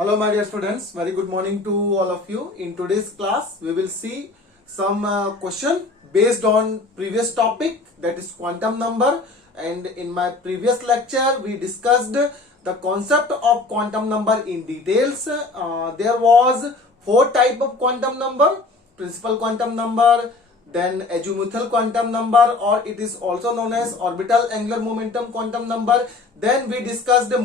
Hello my dear students, very good morning to all of you. In today's class we will see some question based on previous topic, that is quantum number, and in my previous lecture we discussed the concept of quantum number in details. There was four type of quantum number: principal quantum number, then azimuthal quantum number, or it is also known as orbital angular momentum quantum number. Then we discussed the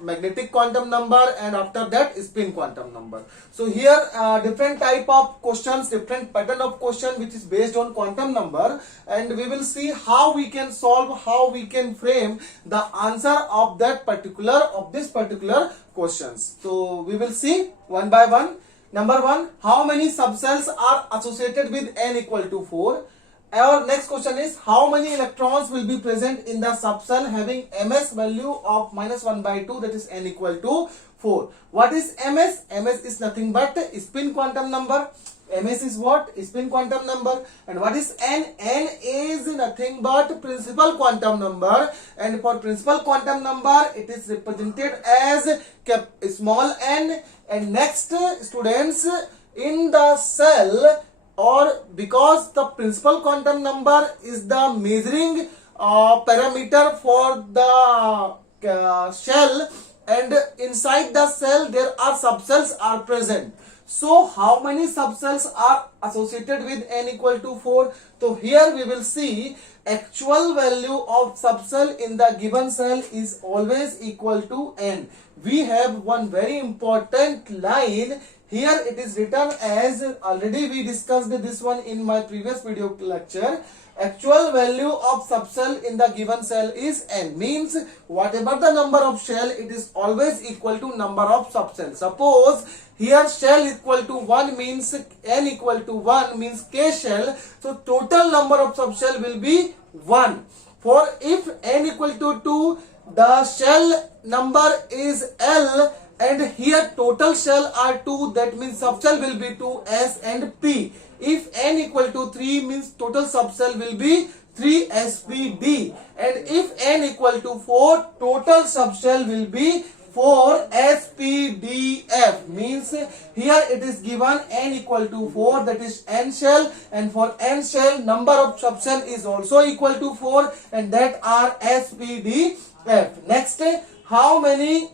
magnetic quantum number, and after that spin quantum number. So here different type of questions, different pattern of question which is based on quantum number, and we will see how we can solve, how we can frame the answer of that particular questions. So we will see one by one. Number one, how many subcells are associated with n equal to 4? Our next question is, how many electrons will be present in the subcell having ms value of -1/2, that is n equal to 4? What is ms? Ms is nothing but spin quantum number. Ms is what? Spin quantum number. And what is n? N is nothing but principal quantum number, and for principal quantum number it is represented as small n. And next, students, in the cell, or because the principal quantum number is the measuring parameter for the shell, and inside the cell there are subcells are present. So how many subcells are associated with n equal to 4? So here we will see actual value of subcell in the given cell is always equal to n. We have one very important line here. It is written as, already we discussed this one in my previous video lecture. Actual value of subcell in the given cell is n, means whatever the number of shell, it is always equal to number of subcells. Suppose here shell equal to 1 means n equal to 1 means k shell, so total number of subshell will be 1. For if n equal to 2, the shell number is L, and here total shell are 2, that means subshell will be 2, S and P. If n equal to 3 means total subshell will be 3 SPD, and if n equal to 4, total subshell will be 4 SPDF. Means here it is given n equal to 4, that is n shell, and for n shell number of subshell is also equal to 4, and that are SPDF. Next, how many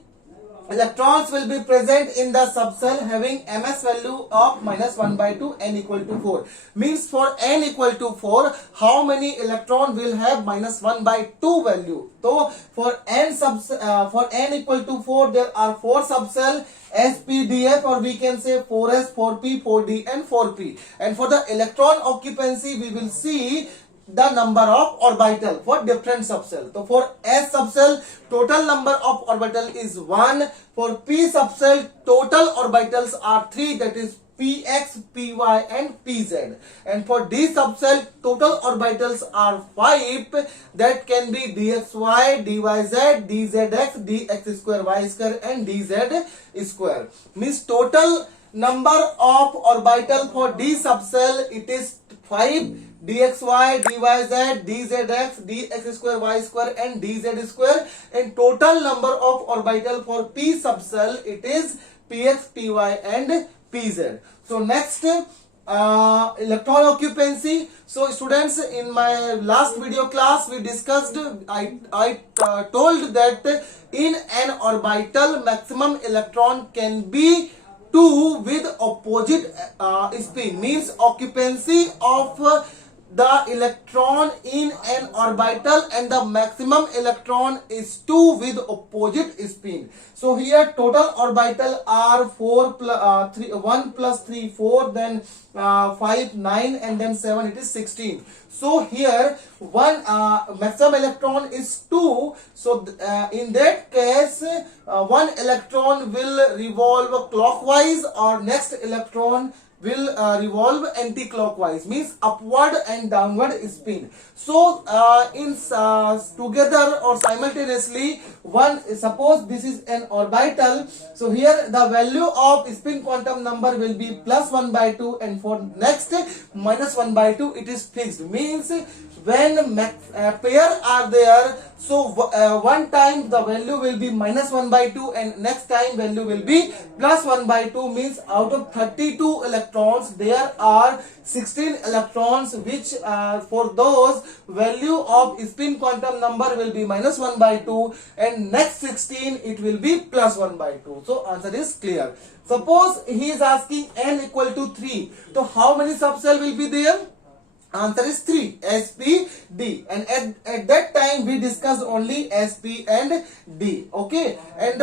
electrons will be present in the subcell having ms value of -1/2, n equal to 4? Means for n equal to 4, how many electron will have -1/2 value? So for n equal to 4, there are 4 subcell SPDF, or we can say 4s, 4p, 4d and 4p. And for the electron occupancy, we will see the number of orbital for different subcell. So for S subcell, total number of orbital is 1. For P subcell, total orbitals are 3, that is px, py and pz. And for D subcell, total orbitals are 5, that can be dxy, dyz, dzx, dx square, y square and dz square. Means total number of orbital for D subcell, it is 5, dxy, dyz, dzx, dx square, y square and dz square. And total number of orbital for P subcell, it is px, py and pz. So next, electron occupancy. So students, in my last video class we discussed, I told that in an orbital maximum electron can be 2 with opposite spin. Means occupancy of the electron in an orbital, and the maximum electron is 2 with opposite spin. So here total orbital are 1 plus 3 4, then 5 9, and then 7 it is 16. So here one maximum electron is 2. So in that case, one electron will revolve clockwise, or next electron will revolve anti-clockwise, means upward and downward spin. So together or simultaneously, suppose this is an orbital, so here the value of spin quantum number will be plus 1 by 2, and for next minus 1 by 2 it is fixed, means when pair are there, so one time the value will be minus 1 by 2 and next time value will be plus 1 by 2, means out of 32 electrons there are 16 electrons which for those value of spin quantum number will be minus 1 by 2 and next 16 it will be plus 1 by 2. So answer is clear. Suppose he is asking n equal to 3, so how many subcell will be there? Answer is 3, S, P, D, and at that time we discussed only S, P and D. Okay, and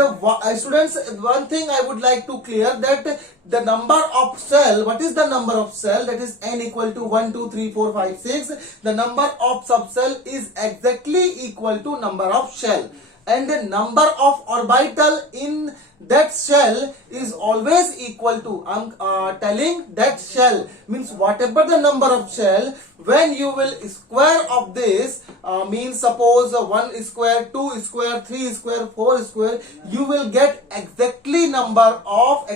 students, one thing I would like to clear, that the number of cell, what is the number of cell? That is n equal to 1, 2, 3, 4, 5, 6. The number of subcell is exactly equal to number of shell, and the number of orbital in that shell is always equal to, I'm telling that shell means whatever the number of shell, when you will square of this, means suppose 1 square, 2 square, 3 square, 4 square, you will get exact number of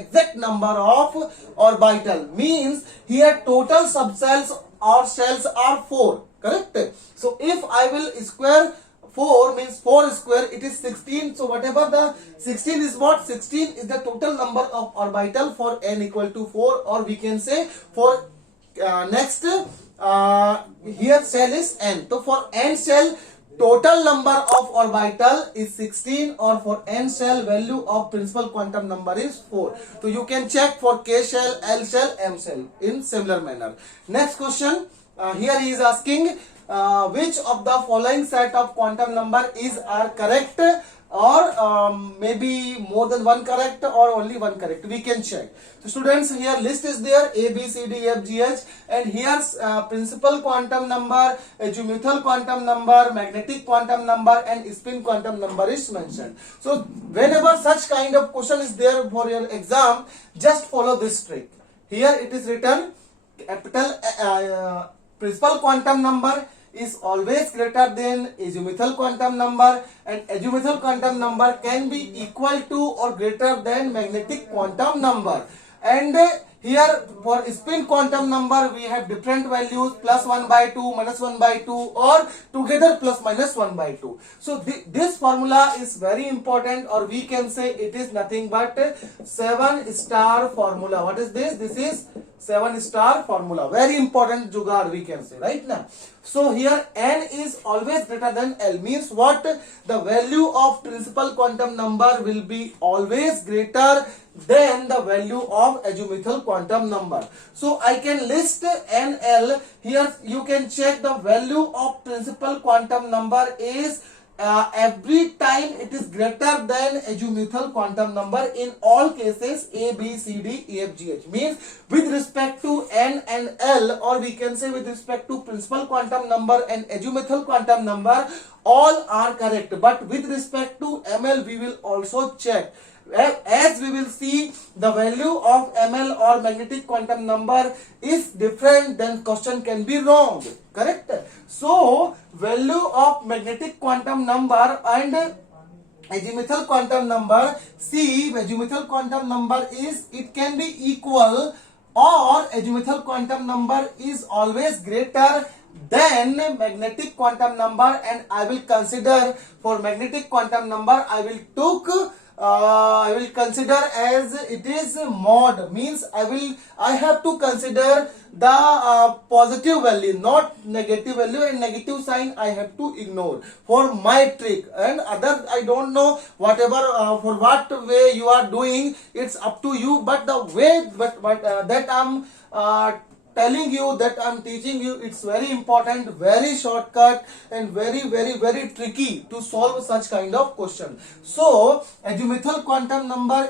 orbital, means here total subcells or shells are 4, correct? So if I will square 4, means 4 square, it is 16. So whatever the 16 is, what 16 is the total number of orbital for n equal to 4, or we can say for next here shell is n. So for n shell total number of orbital is 16, or for n shell value of principal quantum number is 4. So you can check for k shell, l shell, m shell in similar manner. Next question, here he is asking which of the following set of quantum number are correct, or maybe more than one correct or only one correct, we can check. So students, here list is there, A, B, C, D, E, F, G, H, and here's principal quantum number, azimuthal quantum number, magnetic quantum number and spin quantum number is mentioned. So whenever such kind of question is there for your exam, just follow this trick. Here it is written, capital principal quantum number is always greater than azimuthal quantum number, and azimuthal quantum number can be equal to or greater than magnetic quantum number. And here for spin quantum number we have different values, plus 1 by 2, minus 1 by 2, or together plus minus 1 by 2. So this formula is very important, or we can say it is nothing but 7-star formula. What is this? This is 7-star formula. Very important jugaad, we can say, right now. So here n is always greater than L, means what? The value of principal quantum number will be always greater than the value of azimuthal quantum number. So I can list n, L. Here you can check the value of principal quantum number is every time it is greater than azimuthal quantum number in all cases A, B, C, D, E, F, G, H. Means with respect to n and L, or we can say with respect to principal quantum number and azimuthal quantum number, all are correct. But with respect to ML we will also check. As we will see, the value of ML or magnetic quantum number is different, then question can be wrong, correct? So value of magnetic quantum number and azimuthal quantum number, see azimuthal quantum number is, it can be equal, or azimuthal quantum number is always greater than magnetic quantum number, and I will consider for magnetic quantum number I will consider as it is mod, means I have to consider the positive value, not negative value, and negative sign I have to ignore for my trick. And other I don't know, whatever for what way you are doing, it's up to you, but the way that I'm telling you, that I'm teaching you, it's very important, very shortcut, and very tricky to solve such kind of question. So azimuthal quantum number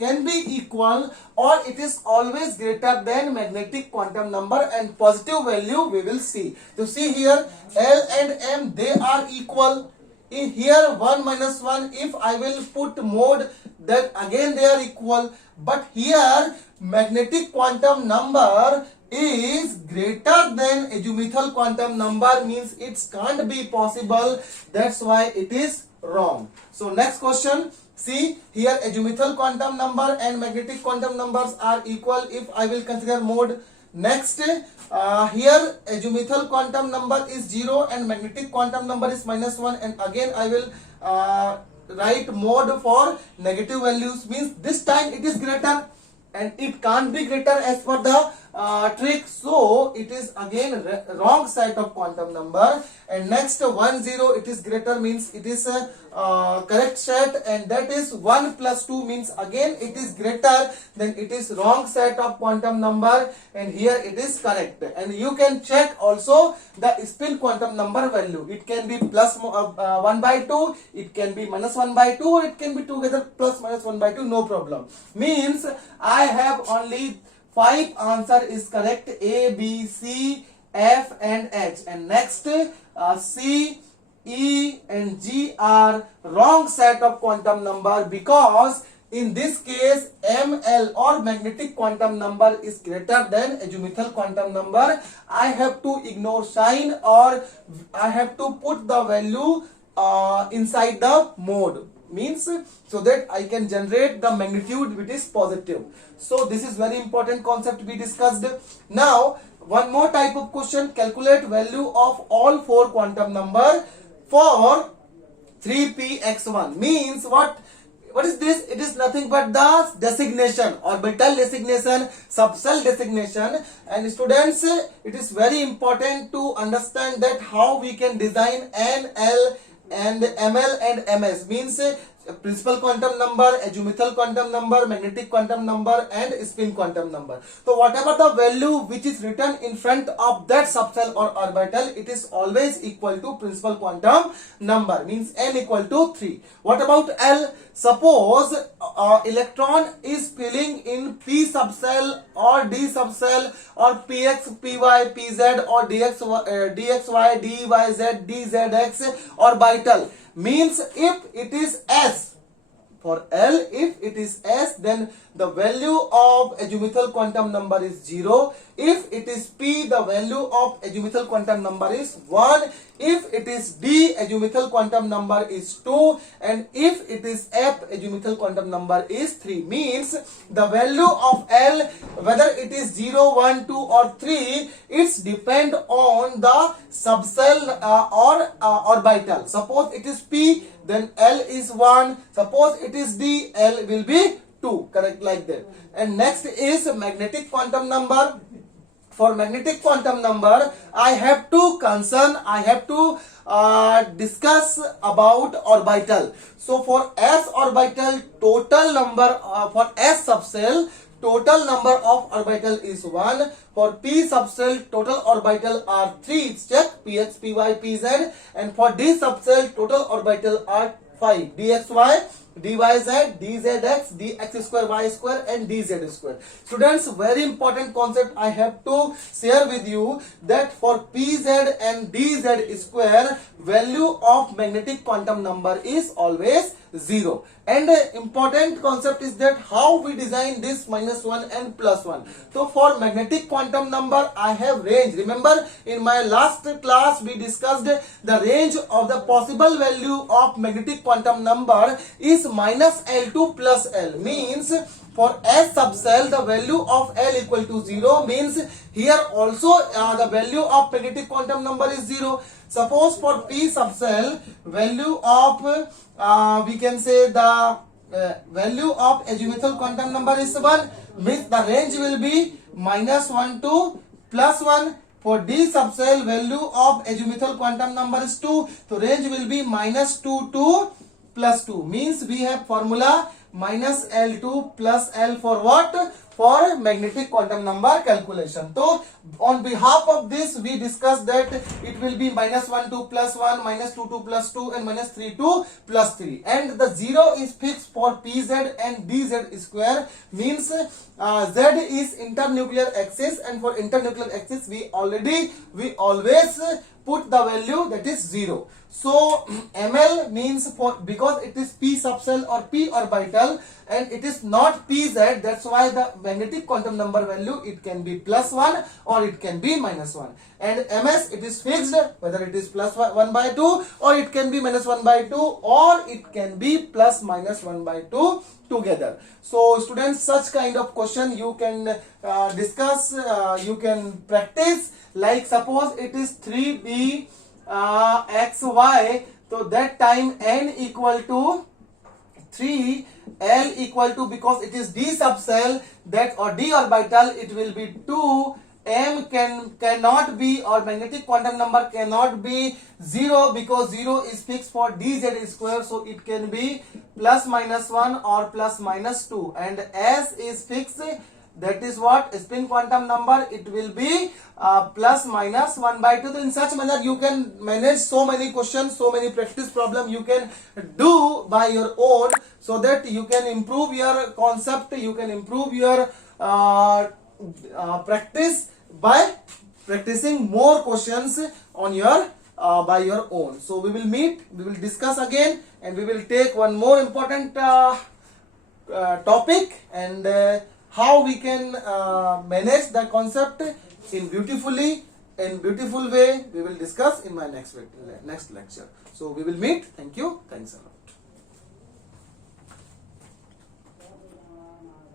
can be equal, or it is always greater than magnetic quantum number, and positive value we will see. So see here, L and M, they are equal. In here 1 minus 1, if I will put mode, then again they are equal. But here magnetic quantum number is greater than azimuthal quantum number, means it can't be possible. That's why it is wrong. So next question. See here, azimuthal quantum number and magnetic quantum numbers are equal if I will consider mode. Next, here azimuthal quantum number is 0 and magnetic quantum number is -1, and again I will write mode for negative values, means this time it is greater and it can't be greater as per the trick, so it is again wrong set of quantum number. And next 1 0, it is greater, means it is a correct set, and that is 1 plus 2, means again it is greater, then it is wrong set of quantum number, and here it is correct. And you can check also the spin quantum number value. It can be plus 1 by 2, it can be minus 1 by 2, or it can be together plus minus 1 by 2, no problem. Means I have only 5 answer is correct: A, B, C, F and H. And next C, E and G are wrong set of quantam number, because in this case ML or magnetic quantum number is greater than azimuthal quantum number. I have to ignore sign, or I have to put the value inside the mode, means so that I can generate the magnitude which is positive. So this is very important concept we discussed. Now one more type of question: calculate value of all 4 quantum number for 3px1. Means what is this? It is nothing but the designation, orbital designation, subcell designation. And students, it is very important to understand that how we can design NL and ML and MS, means principal quantum number, azimuthal quantum number, magnetic quantum number and spin quantum number. So whatever the value which is written in front of that subcell or orbital, it is always equal to principal quantum number, means n equal to 3. What about L? Suppose electron is spinning in p subcell or d subcell or px, py, pz or dxy, dyz, dzx orbital. Means if it is S, for L, if it is S, then the value of azimuthal quantum number is 0. If it is P, the value of azimuthal quantum number is 1. If it is D, azimuthal quantum number is 2. And if it is F, azimuthal quantum number is 3. Means the value of L, whether it is 0, 1, 2 or 3, it's depend on the subcell or orbital. Suppose it is P, then L is 1. Suppose it is D, L will be 2. Correct, like that. And next is magnetic quantum number. For magnetic quantum number, I have to discuss about orbital. So for S orbital, total number for S subcell, total number of orbital is 1. For P subcell, total orbital are 3. Check px, py, pz. And for D subcell, total orbital are 5. dxy, dyz, dzx, dx square, y square and dz square. Students, very important concept I have to share with you, that for pz and dz square, value of magnetic quantum number is always 0. And important concept is that how we design this -1 and +1. So for magnetic quantum number, I have range. Remember in my last class we discussed the range of the possible value of magnetic quantum number is -L to +L. Means for S subcell, the value of L equal to 0, means here also the value of magnetic quantum number is 0. Suppose for P subcell, value of we can say the value of azimuthal quantum number is 1, means the range will be -1 to +1. For D subcell, value of azimuthal quantum number is 2, so range will be -2 to +2. Means we have formula -L to +L for what? For magnetic quantum number calculation. So on behalf of this, we discussed that it will be -1 to +1, -2 to +2 and -3 to +3. And the 0 is fixed for Pz and Dz square, means Z is internuclear axis, and for internuclear axis we always put the value that is 0. So ML means for, because it is P subcell or P orbital and it is not Pz, that's why the magnetic quantum number value, it can be +1 or it can be -1. And ms, it is fixed whether it is +1/2 or it can be -1/2 or it can be +-1/2 together. So students, such kind of question you can discuss, you can practice. Like suppose it is 3d xy, so that time n equal to 3, L equal to, because it is d subcell, that or d orbital, it will be 2. M cannot be, or magnetic quantum number cannot be 0, because 0 is fixed for dz square, so it can be +-1 or +-2. And S is fixed, that is what spin quantum number, it will be +-1/2. In such manner you can manage so many questions, so many practice problem you can do by your own, so that you can improve your concept, you can improve your practice by practicing more questions on your by your own. So we will meet, we will discuss again, and we will take one more important topic, and how we can manage the concept in beautiful way, we will discuss in my next lecture. So we will meet. Thank you. Thanks a lot.